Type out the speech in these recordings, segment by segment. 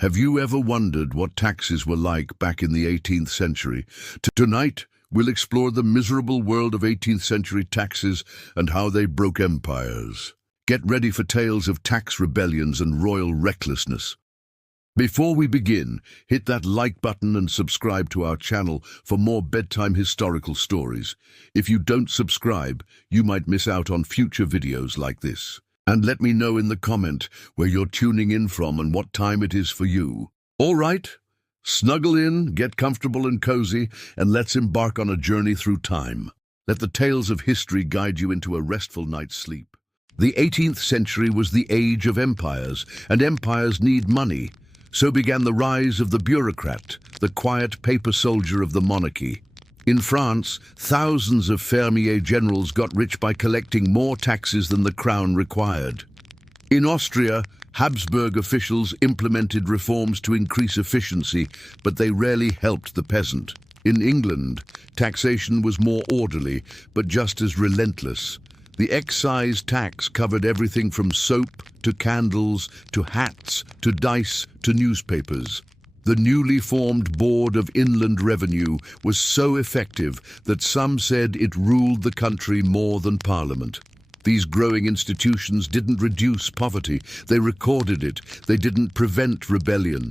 Have you ever wondered what taxes were like back in the 18th century? Tonight, we'll explore the miserable world of 18th century taxes and how they broke empires. Get ready for tales of tax rebellions and royal recklessness. Before we begin, hit that like button and subscribe to our channel for more bedtime historical stories. If you don't subscribe, you might miss out on future videos like this. And let me know in the comment where you're tuning in from and what time it is for you. All right, snuggle in, get comfortable and cozy, and let's embark on a journey through time. Let the tales of history guide you into a restful night's sleep. The 18th century was the age of empires, and empires need money. So began the rise of the bureaucrat, the quiet paper soldier of the monarchy. In France, thousands of fermier generals got rich by collecting more taxes than the crown required. In Austria, Habsburg officials implemented reforms to increase efficiency, but they rarely helped the peasant. In England, taxation was more orderly, but just as relentless. The excise tax covered everything from soap to candles to hats to dice to newspapers. The newly formed Board of Inland Revenue was so effective that some said it ruled the country more than Parliament. These growing institutions didn't reduce poverty, they recorded it. They didn't prevent rebellion.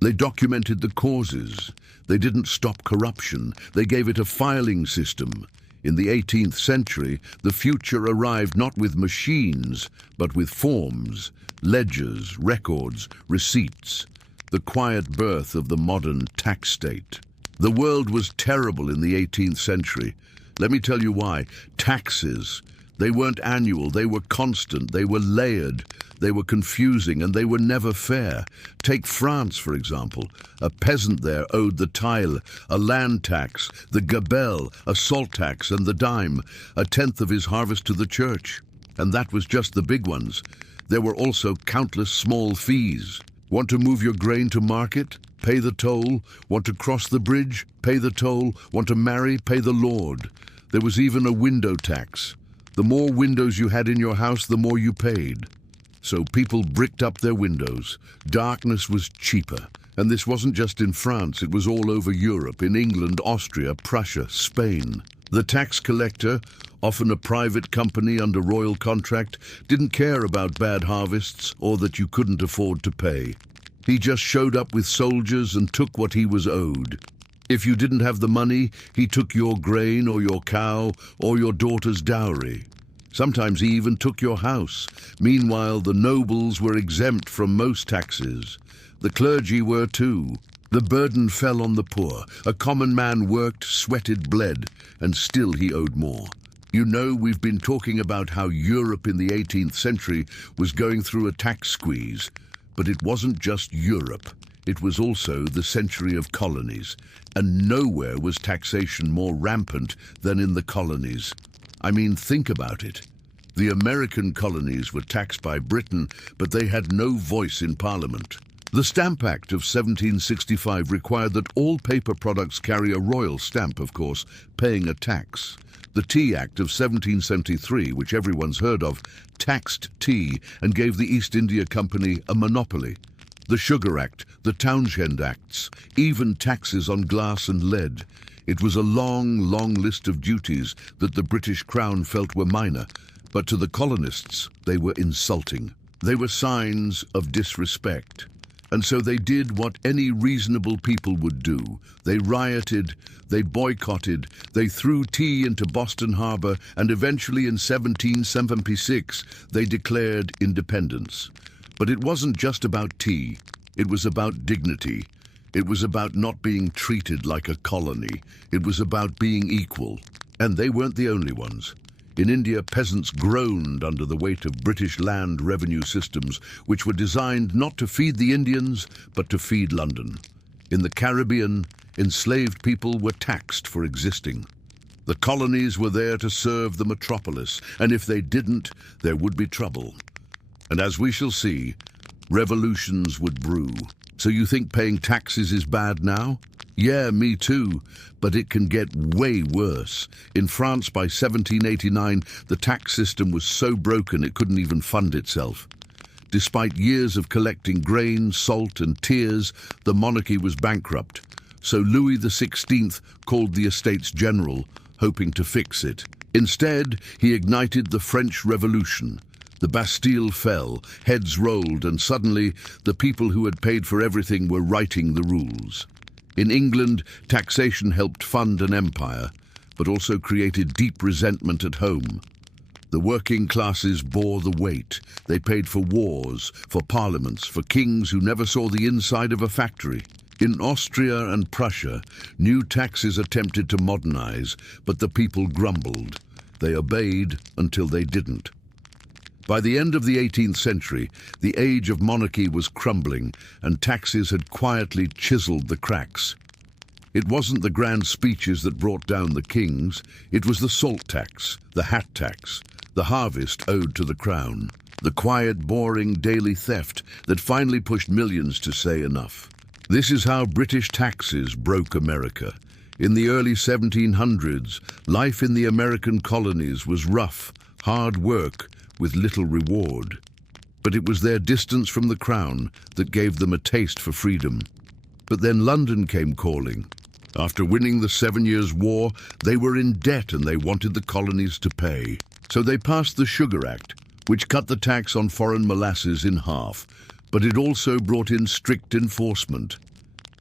They documented the causes. They didn't stop corruption. They gave it a filing system. In the 18th century, the future arrived not with machines, but with forms, ledgers, records, receipts. The quiet birth of the modern tax state. The world was terrible in the 18th century. Let me tell you why. Taxes. They weren't annual, they were constant, they were layered, they were confusing, and they were never fair. Take France, for example. A peasant there owed the tile, a land tax, the gabelle, a salt tax, and the dime, a tenth of his harvest to the church. And that was just the big ones. There were also countless small fees. Want to move your grain to market? Pay the toll. Want to cross the bridge? Pay the toll. Want to marry? Pay the lord. There was even a window tax. The more windows you had in your house, the more you paid. So people bricked up their windows. Darkness was cheaper. And this wasn't just in France, it was all over Europe, in England, Austria, Prussia, Spain. The tax collector, often a private company under royal contract, didn't care about bad harvests or that you couldn't afford to pay. He just showed up with soldiers and took what he was owed. If you didn't have the money, he took your grain or your cow or your daughter's dowry. Sometimes he even took your house. Meanwhile, the nobles were exempt from most taxes. The clergy were too. The burden fell on the poor. A common man worked, sweated, bled, and still he owed more. You know, we've been talking about how Europe in the 18th century was going through a tax squeeze. But it wasn't just Europe. It was also the century of colonies. And nowhere was taxation more rampant than in the colonies. I mean, think about it. The American colonies were taxed by Britain, but they had no voice in Parliament. The Stamp Act of 1765 required that all paper products carry a royal stamp, of course, paying a tax. The Tea Act of 1773, which everyone's heard of, taxed tea and gave the East India Company a monopoly. The Sugar Act, the Townshend Acts, even taxes on glass and lead. It was a long, long list of duties that the British Crown felt were minor, but to the colonists they were insulting. They were signs of disrespect. And so they did what any reasonable people would do. They rioted, they boycotted, they threw tea into Boston Harbor, and eventually in 1776 they declared independence. But it wasn't just about tea. It was about dignity. It was about not being treated like a colony. It was about being equal. And they weren't the only ones. In India, peasants groaned under the weight of British land revenue systems, which were designed not to feed the Indians, but to feed London. In the Caribbean, enslaved people were taxed for existing. The colonies were there to serve the metropolis, and if they didn't, there would be trouble. And as we shall see, revolutions would brew. So you think paying taxes is bad now? Yeah, me too, but it can get way worse. In France by 1789, the tax system was so broken it couldn't even fund itself. Despite years of collecting grain, salt and tears, the monarchy was bankrupt. So Louis XVI called the Estates General, hoping to fix it. Instead, he ignited the French Revolution. The Bastille fell, heads rolled, and suddenly the people who had paid for everything were writing the rules. In England, taxation helped fund an empire, but also created deep resentment at home. The working classes bore the weight. They paid for wars, for parliaments, for kings who never saw the inside of a factory. In Austria and Prussia, new taxes attempted to modernize, but the people grumbled. They obeyed until they didn't. By the end of the 18th century, the age of monarchy was crumbling, and taxes had quietly chiseled the cracks. It wasn't the grand speeches that brought down the kings. It was the salt tax, the hat tax, the harvest owed to the crown, the quiet, boring daily theft that finally pushed millions to say enough. This is how British taxes broke America. In the early 1700s, life in the American colonies was rough, hard work with little reward. But it was their distance from the crown that gave them a taste for freedom. But then London came calling. After winning the 7 Years' War, they were in debt and they wanted the colonies to pay. So they passed the Sugar Act, which cut the tax on foreign molasses in half, but it also brought in strict enforcement.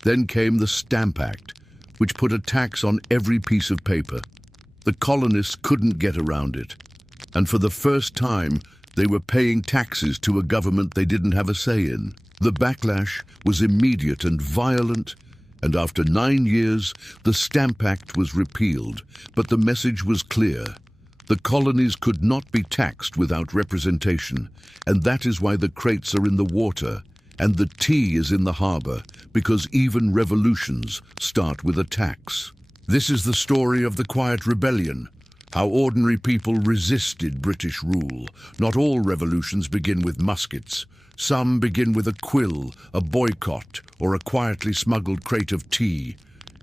Then came the Stamp Act, which put a tax on every piece of paper. The colonists couldn't get around it, and for the first time, they were paying taxes to a government they didn't have a say in. The backlash was immediate and violent, and after 9 years, the Stamp Act was repealed, but the message was clear. The colonies could not be taxed without representation, and that is why the crates are in the water and the tea is in the harbor, because even revolutions start with a tax. This is the story of the Quiet Rebellion, how ordinary people resisted British rule. Not all revolutions begin with muskets. Some begin with a quill, a boycott, or a quietly smuggled crate of tea.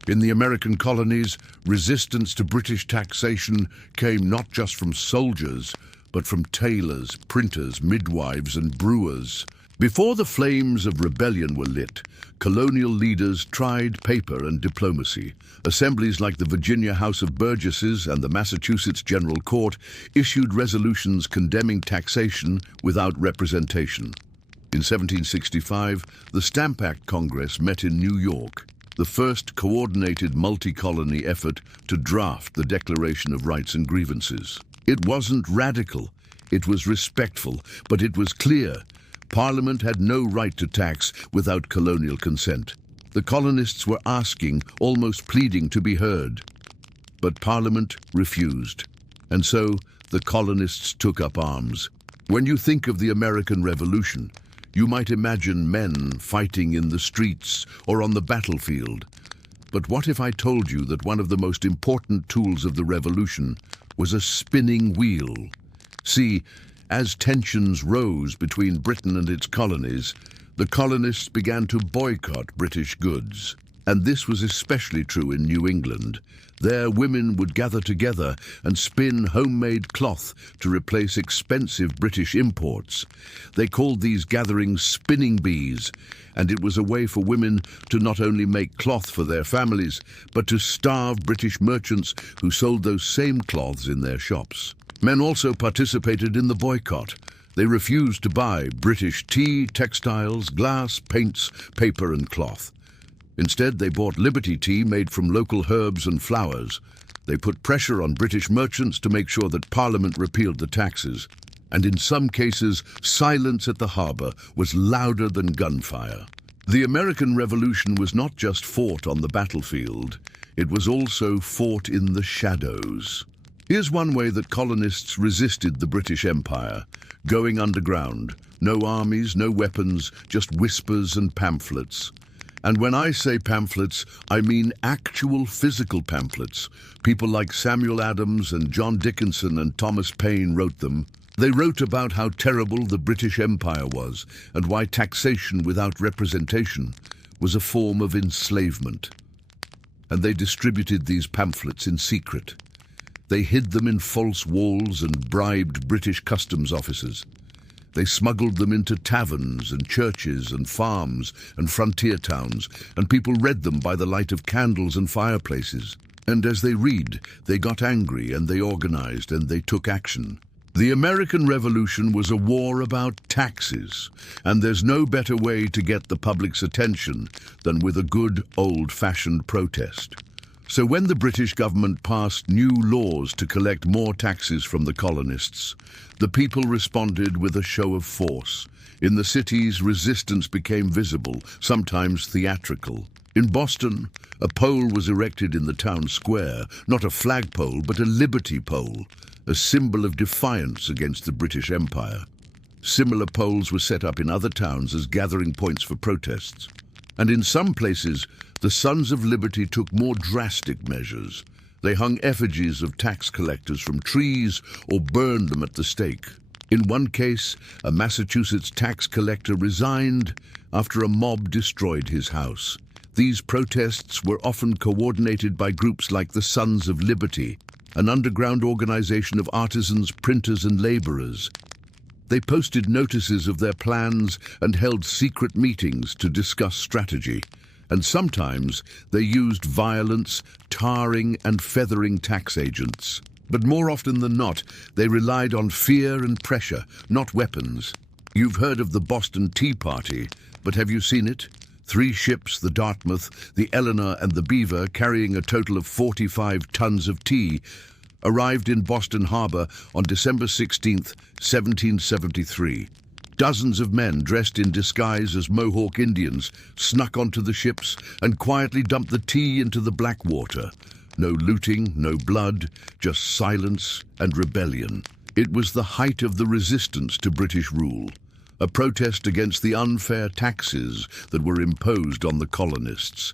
In the American colonies, resistance to British taxation came not just from soldiers, but from tailors, printers, midwives, and brewers. Before the flames of rebellion were lit, colonial leaders tried paper and diplomacy. Assemblies like the Virginia House of Burgesses and the Massachusetts General Court issued resolutions condemning taxation without representation. In 1765, the Stamp Act Congress met in New York, the first coordinated multi-colony effort to draft the Declaration of Rights and Grievances. It wasn't radical, it was respectful, but it was clear. Parliament had no right to tax without colonial consent. The colonists were asking, almost pleading to be heard. But Parliament refused, and so the colonists took up arms. When you think of the American Revolution, you might imagine men fighting in the streets or on the battlefield. But what if I told you that one of the most important tools of the revolution was a spinning wheel? See, as tensions rose between Britain and its colonies, the colonists began to boycott British goods. And this was especially true in New England. There, women would gather together and spin homemade cloth to replace expensive British imports. They called these gatherings spinning bees, and it was a way for women to not only make cloth for their families, but to starve British merchants who sold those same cloths in their shops. Men also participated in the boycott. They refused to buy British tea, textiles, glass, paints, paper and cloth. Instead, they bought Liberty tea made from local herbs and flowers. They put pressure on British merchants to make sure that Parliament repealed the taxes. And in some cases, silence at the harbour was louder than gunfire. The American Revolution was not just fought on the battlefield, it was also fought in the shadows. Here's one way that colonists resisted the British Empire: going underground. No armies, no weapons, just whispers and pamphlets. And when I say pamphlets, I mean actual physical pamphlets. People like Samuel Adams and John Dickinson and Thomas Paine wrote them. They wrote about how terrible the British Empire was and why taxation without representation was a form of enslavement. And they distributed these pamphlets in secret. They hid them in false walls and bribed British customs officers. They smuggled them into taverns and churches and farms and frontier towns, and people read them by the light of candles and fireplaces. And as they read, they got angry and they organized and they took action. The American Revolution was a war about taxes, and there's no better way to get the public's attention than with a good old-fashioned protest. So when the British government passed new laws to collect more taxes from the colonists, the people responded with a show of force. In the cities, resistance became visible, sometimes theatrical. In Boston, a pole was erected in the town square, not a flagpole, but a liberty pole, a symbol of defiance against the British Empire. Similar poles were set up in other towns as gathering points for protests. And in some places, the Sons of Liberty took more drastic measures. They hung effigies of tax collectors from trees or burned them at the stake. In one case, a Massachusetts tax collector resigned after a mob destroyed his house. These protests were often coordinated by groups like the Sons of Liberty, an underground organization of artisans, printers, and laborers. They posted notices of their plans and held secret meetings to discuss strategy. And sometimes they used violence, tarring and feathering tax agents. But more often than not, they relied on fear and pressure, not weapons. You've heard of the Boston Tea Party, but have you seen it? 3 ships, the Dartmouth, the Eleanor, and the Beaver, carrying a total of 45 tons of tea, arrived in Boston Harbor on December 16, 1773. Dozens of men dressed in disguise as Mohawk Indians snuck onto the ships and quietly dumped the tea into the black water. No looting, no blood, just silence and rebellion. It was the height of the resistance to British rule, a protest against the unfair taxes that were imposed on the colonists,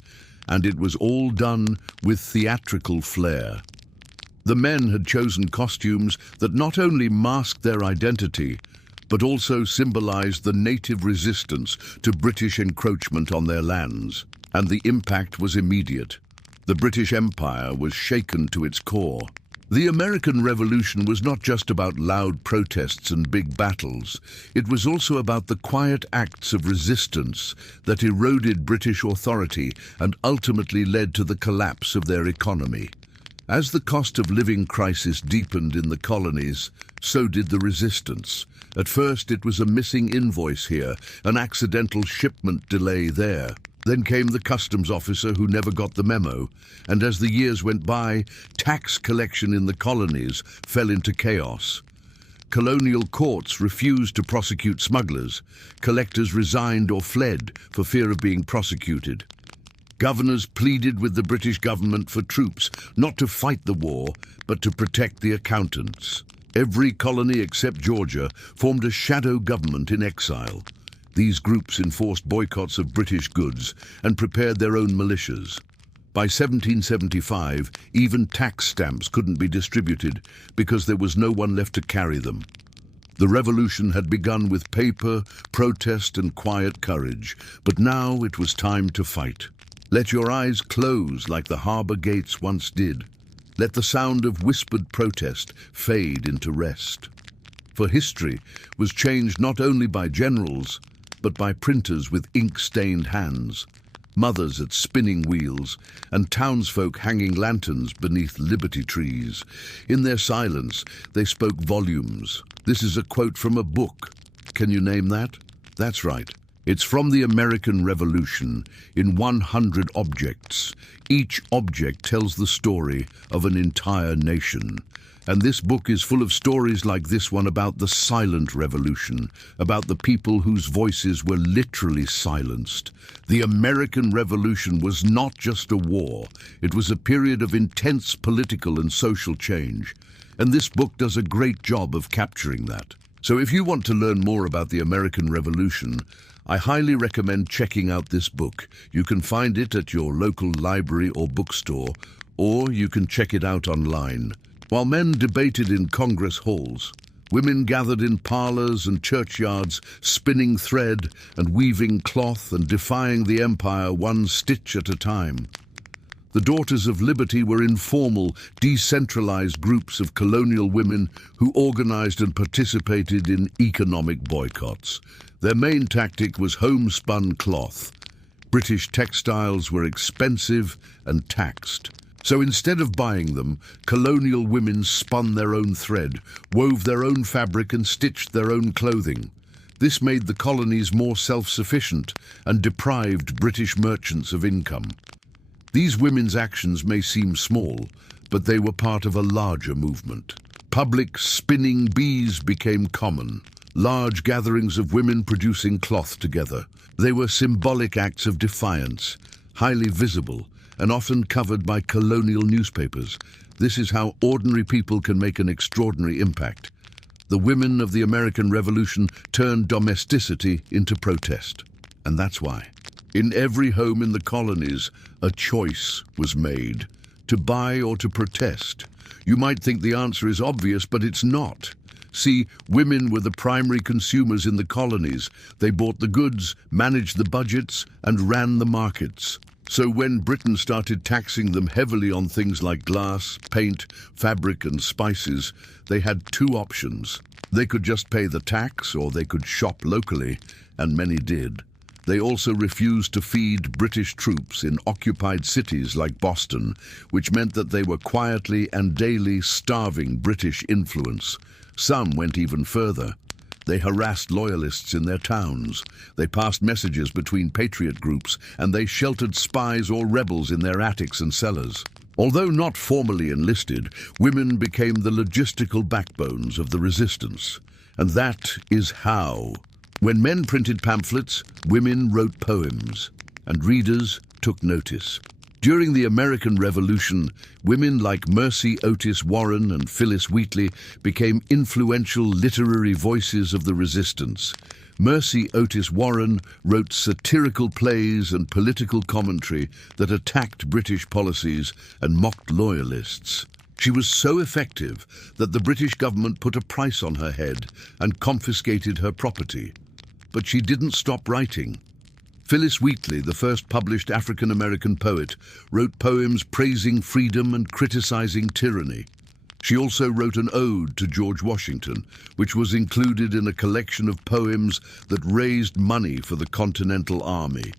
and it was all done with theatrical flair. The men had chosen costumes that not only masked their identity, but also symbolized the native resistance to British encroachment on their lands, and the impact was immediate. The British Empire was shaken to its core. The American Revolution was not just about loud protests and big battles. It was also about the quiet acts of resistance that eroded British authority and ultimately led to the collapse of their economy. As the cost of living crisis deepened in the colonies, so did the resistance. At first it was a missing invoice here, an accidental shipment delay there. Then came the customs officer who never got the memo, and as the years went by, tax collection in the colonies fell into chaos. Colonial courts refused to prosecute smugglers. Collectors resigned or fled for fear of being prosecuted. Governors pleaded with the British government for troops, not to fight the war, but to protect the accountants. Every colony except Georgia formed a shadow government in exile. These groups enforced boycotts of British goods and prepared their own militias. By 1775, even tax stamps couldn't be distributed because there was no one left to carry them. The revolution had begun with paper, protest, and quiet courage, but now it was time to fight. Let your eyes close like the harbor gates once did. Let the sound of whispered protest fade into rest. For history was changed not only by generals, but by printers with ink-stained hands, mothers at spinning wheels, and townsfolk hanging lanterns beneath liberty trees. In their silence, they spoke volumes. This is a quote from a book. Can you name that? That's right. It's from the American Revolution, in 100 objects. Each object tells the story of an entire nation. And this book is full of stories like this one about the silent revolution, about the people whose voices were literally silenced. The American Revolution was not just a war. It was a period of intense political and social change. And this book does a great job of capturing that. So if you want to learn more about the American Revolution, I highly recommend checking out this book. You can find it at your local library or bookstore, or you can check it out online. While men debated in Congress halls, women gathered in parlors and churchyards, spinning thread and weaving cloth and defying the empire one stitch at a time. The Daughters of Liberty were informal, decentralized groups of colonial women who organized and participated in economic boycotts. Their main tactic was homespun cloth. British textiles were expensive and taxed. So instead of buying them, colonial women spun their own thread, wove their own fabric and stitched their own clothing. This made the colonies more self-sufficient and deprived British merchants of income. These women's actions may seem small, but they were part of a larger movement. Public spinning bees became common, large gatherings of women producing cloth together. They were symbolic acts of defiance, highly visible, and often covered by colonial newspapers. This is how ordinary people can make an extraordinary impact. The women of the American Revolution turned domesticity into protest. And that's why, in every home in the colonies, a choice was made, to buy or to protest. You might think the answer is obvious, but it's not. See, women were the primary consumers in the colonies. They bought the goods, managed the budgets, and ran the markets. So when Britain started taxing them heavily on things like glass, paint, fabric, and spices, they had two options. They could just pay the tax, or they could shop locally, and many did. They also refused to feed British troops in occupied cities like Boston, which meant that they were quietly and daily starving British influence. Some went even further. They harassed loyalists in their towns. They passed messages between patriot groups, and they sheltered spies or rebels in their attics and cellars. Although not formally enlisted, women became the logistical backbones of the resistance. And that is how. When men printed pamphlets, women wrote poems, and readers took notice. During the American Revolution, women like Mercy Otis Warren and Phyllis Wheatley became influential literary voices of the resistance. Mercy Otis Warren wrote satirical plays and political commentary that attacked British policies and mocked loyalists. She was so effective that the British government put a price on her head and confiscated her property. But she didn't stop writing. Phyllis Wheatley, the first published African-American poet, wrote poems praising freedom and criticizing tyranny. She also wrote an ode to George Washington, which was included in a collection of poems that raised money for the Continental Army.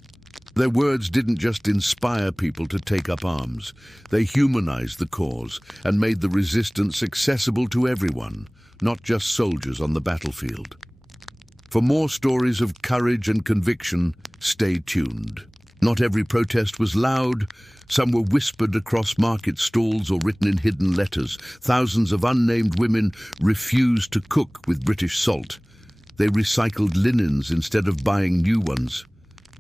Their words didn't just inspire people to take up arms. They humanized the cause and made the resistance accessible to everyone, not just soldiers on the battlefield. For more stories of courage and conviction, stay tuned. Not every protest was loud. Some were whispered across market stalls or written in hidden letters. Thousands of unnamed women refused to cook with British salt. They recycled linens instead of buying new ones.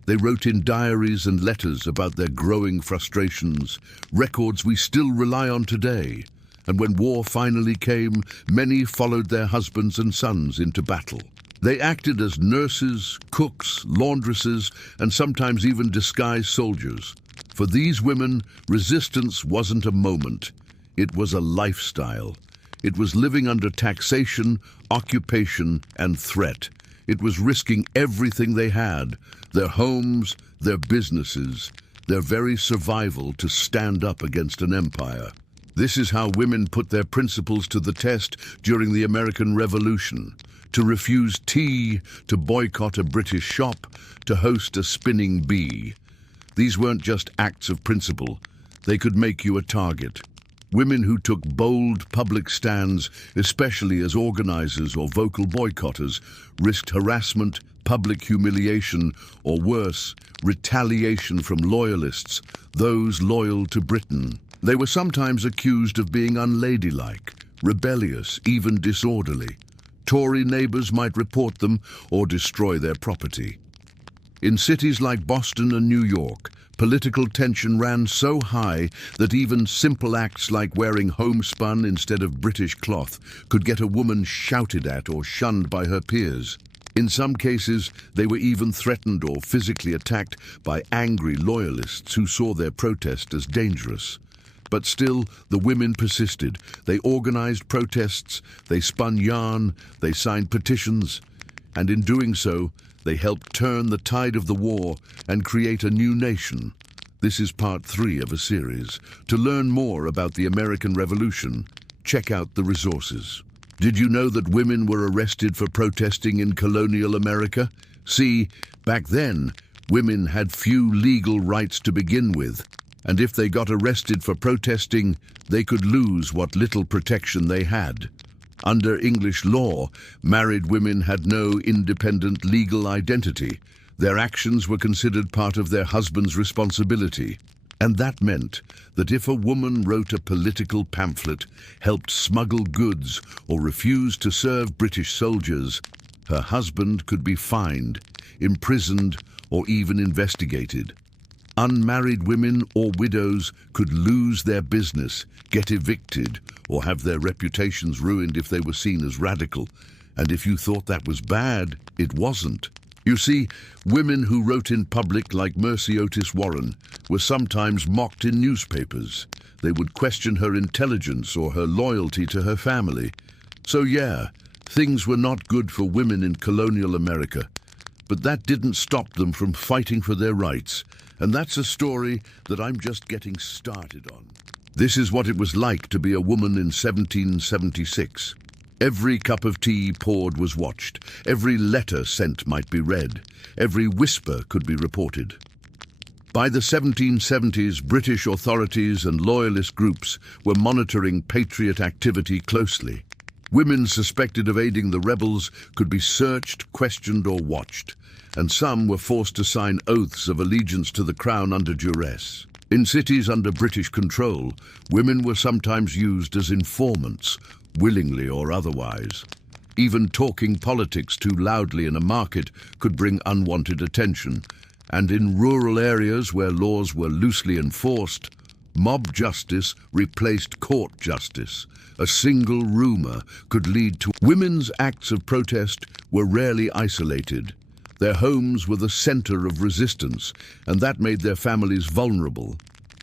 They wrote in diaries and letters about their growing frustrations, records we still rely on today. And when war finally came, many followed their husbands and sons into battle. They acted as nurses, cooks, laundresses, and sometimes even disguised soldiers. For these women, resistance wasn't a moment. It was a lifestyle. It was living under taxation, occupation, and threat. It was risking everything they had, their homes, their businesses, their very survival to stand up against an empire. This is how women put their principles to the test during the American Revolution. To refuse tea, to boycott a British shop, to host a spinning bee. These weren't just acts of principle. They could make you a target. Women who took bold public stands, especially as organizers or vocal boycotters, risked harassment, public humiliation, or worse, retaliation from loyalists, those loyal to Britain. They were sometimes accused of being unladylike, rebellious, even disorderly. Tory neighbors might report them or destroy their property. In cities like Boston and New York, political tension ran so high that even simple acts like wearing homespun instead of British cloth could get a woman shouted at or shunned by her peers. In some cases, they were even threatened or physically attacked by angry loyalists who saw their protest as dangerous. But still, the women persisted. They organized protests, they spun yarn, they signed petitions, and in doing so, they helped turn the tide of the war and create a new nation, This is part 3 of a series. To learn more about the American Revolution, check out the resources. Did you know that women were arrested for protesting in colonial America? See, back then, women had few legal rights to begin with, and if they got arrested for protesting, they could lose what little protection they had. Under English law, married women had no independent legal identity. Their actions were considered part of their husband's responsibility. And that meant that if a woman wrote a political pamphlet, helped smuggle goods, or refused to serve British soldiers, her husband could be fined, imprisoned, or even investigated. Unmarried women or widows could lose their business, get evicted, or have their reputations ruined if they were seen as radical. And if you thought that was bad, it wasn't. You see, women who wrote in public, like Mercy Otis Warren, were sometimes mocked in newspapers. They would question her intelligence or her loyalty to her family. So yeah, things were not good for women in colonial America. But that didn't stop them from fighting for their rights. And that's a story that I'm just getting started on. This is what it was like to be a woman in 1776. Every cup of tea poured was watched. Every letter sent might be read. Every whisper could be reported. By the 1770s, British authorities and loyalist groups were monitoring patriot activity closely. Women suspected of aiding the rebels could be searched, questioned, or watched, and some were forced to sign oaths of allegiance to the crown under duress. In cities under British control, women were sometimes used as informants, willingly or otherwise. Even talking politics too loudly in a market could bring unwanted attention, and in rural areas where laws were loosely enforced, mob justice replaced court justice. A single rumor could lead to women's acts of protest were rarely isolated. Their homes were the center of resistance, and that made their families vulnerable.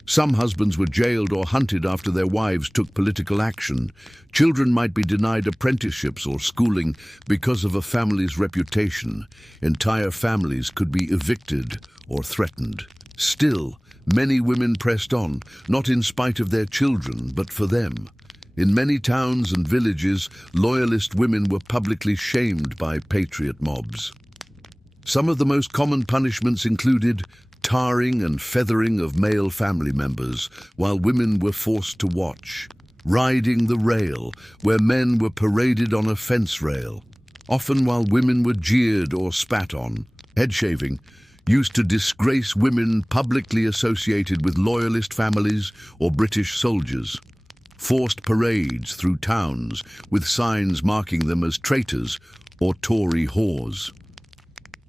Some husbands were jailed or hunted after their wives took political action. Children might be denied apprenticeships or schooling because of a family's reputation. Entire families could be evicted or threatened. Still, many women pressed on, not in spite of their children, but for them. In many towns and villages, loyalist women were publicly shamed by patriot mobs. Some of the most common punishments included tarring and feathering of male family members, while women were forced to watch; riding the rail, where men were paraded on a fence rail, often while women were jeered or spat on; head shaving, used to disgrace women publicly associated with loyalist families or British soldiers; forced parades through towns with signs marking them as traitors or Tory whores.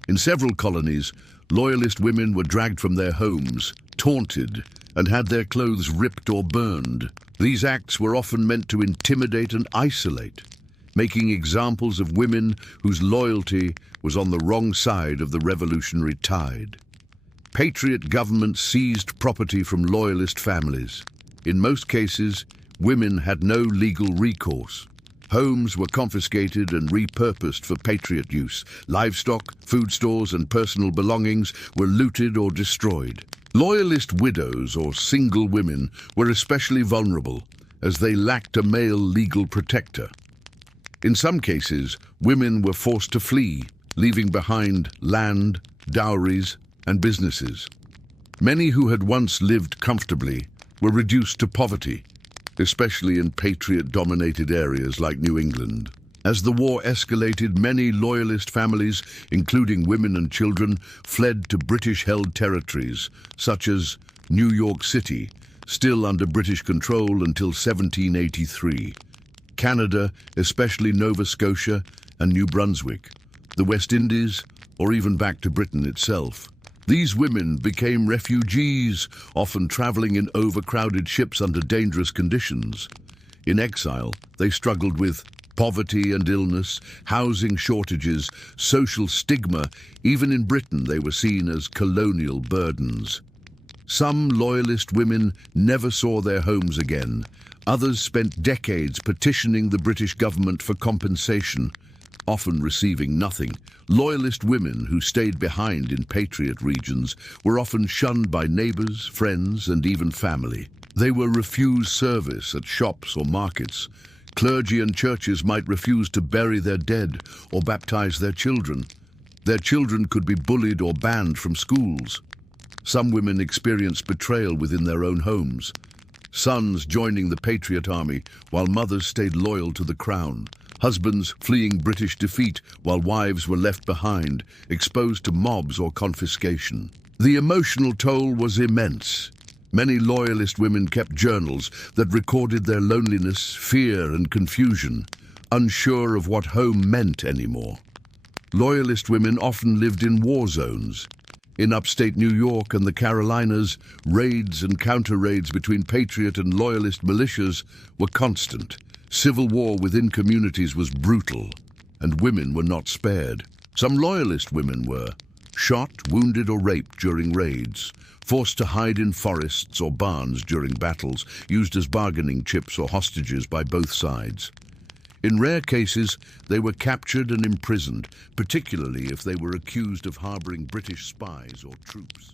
In several colonies, loyalist women were dragged from their homes, taunted, and had their clothes ripped or burned. These acts were often meant to intimidate and isolate, making examples of women whose loyalty was on the wrong side of the revolutionary tide. Patriot governments seized property from loyalist families. In most cases, women had no legal recourse. Homes were confiscated and repurposed for patriot use. Livestock, food stores, and personal belongings were looted or destroyed. Loyalist widows or single women were especially vulnerable, as they lacked a male legal protector. In some cases, women were forced to flee, leaving behind land, dowries, and businesses. Many who had once lived comfortably were reduced to poverty, especially in patriot-dominated areas like New England. As the war escalated, many loyalist families, including women and children, fled to British-held territories, such as New York City, still under British control until 1783, Canada, especially Nova Scotia and New Brunswick, the West Indies, or even back to Britain itself. These women became refugees, often traveling in overcrowded ships under dangerous conditions. In exile, they struggled with poverty and illness, housing shortages, social stigma. Even in Britain, they were seen as colonial burdens. Some loyalist women never saw their homes again. Others spent decades petitioning the British government for compensation. often receiving nothing. Loyalist women who stayed behind in patriot regions were often shunned by neighbors, friends, and even family. They were refused service at shops or markets. Clergy and churches might refuse to bury their dead or baptize their children. Their children could be bullied or banned from schools. Some women experienced betrayal within their own homes. Sons joining the Patriot Army while mothers stayed loyal to the crown. Husbands fleeing British defeat while wives were left behind, exposed to mobs or confiscation. The emotional toll was immense. Many loyalist women kept journals that recorded their loneliness, fear, and confusion, unsure of what home meant anymore. Loyalist women often lived in war zones. In upstate New York and the Carolinas, raids and counter-raids between patriot and loyalist militias were constant. Civil war within communities was brutal, and women were not spared. Some loyalist women were shot, wounded, or raped during raids, forced to hide in forests or barns during battles, used as bargaining chips or hostages by both sides. In rare cases, they were captured and imprisoned, particularly if they were accused of harboring British spies or troops.